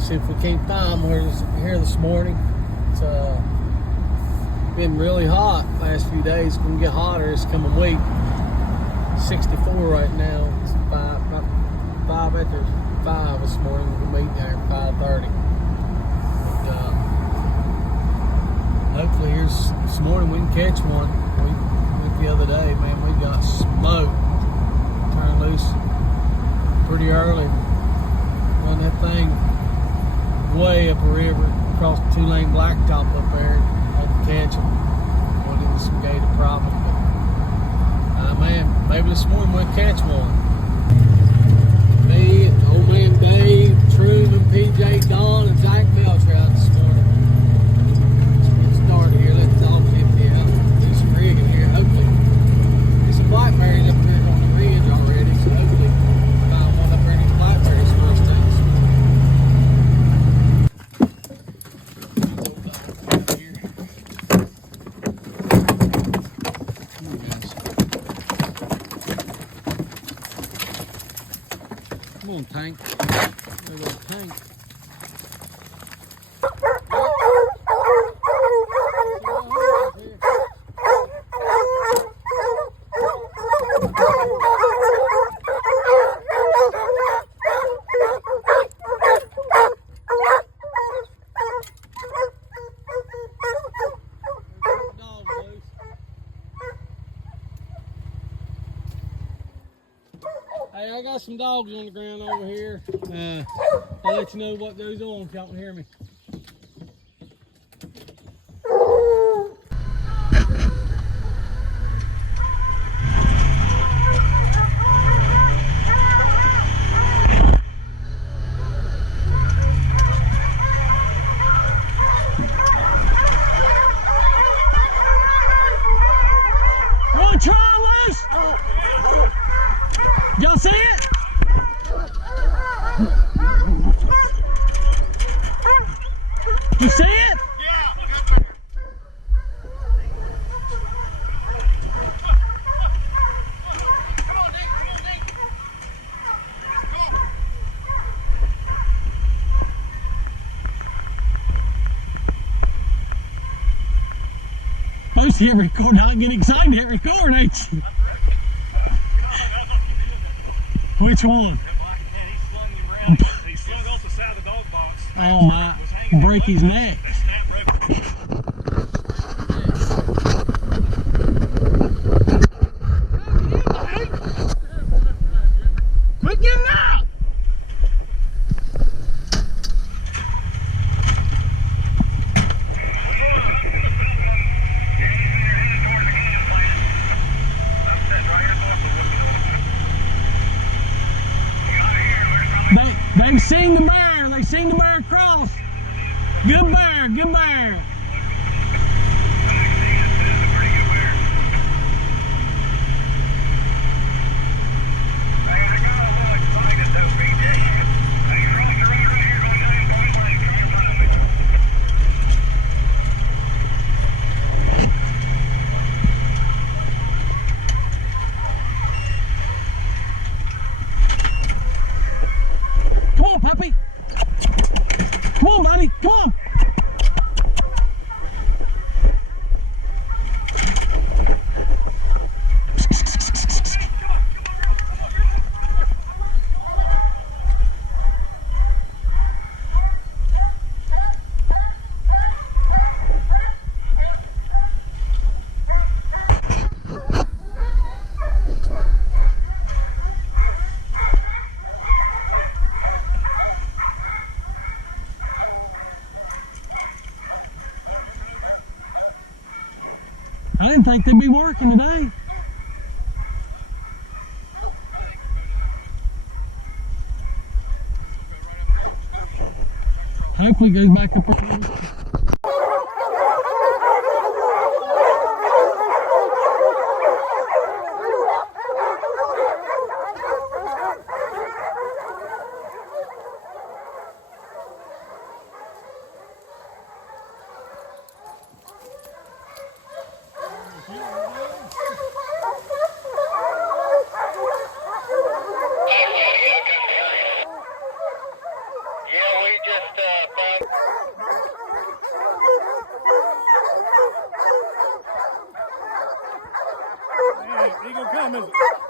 see if we can't find one. We're here this morning. It's been really hot last few days. It's gonna get hotter this coming week. 64 right now. It's about 5 after 5 this morning. We're meeting there at 5:30. But hopefully here's this morning we can catch one. We went the other day, man. We got smoked. Turned loose pretty early. Run that thing way up a river, across the 2-lane blacktop up there. Hope to catch them. Went into some gator problem, but man, maybe this morning we'll catch one. Me, old man Dave, Truman, PJ, Don, and Zach Belcher out this morning. Let's get started here. Let the dogs empty out. Do some rigging here. Hopefully, there's some blackberries up there on the ridge already, so hopefully find one up there in these blackberries for us too. Come on, Tank. There goes Tank. Hey, I got some dogs on the ground over here. I'll let you know what goes on if y'all can hear me. One try loose! Y'all see it? You see it? Yeah. Come on, Nick. Come on. Most hit record. Now I get excited to hit record, ain't you? Which one? He slung off the side of the dog box. Oh my, break his neck. Quit getting out! They've seen the bear. They seen the bear cross. Good bear. Good bear. Come on, puppy. Come on, buddy. Come on. I didn't think they'd be working today. Hopefully it goes back up. Yeah, we just coming.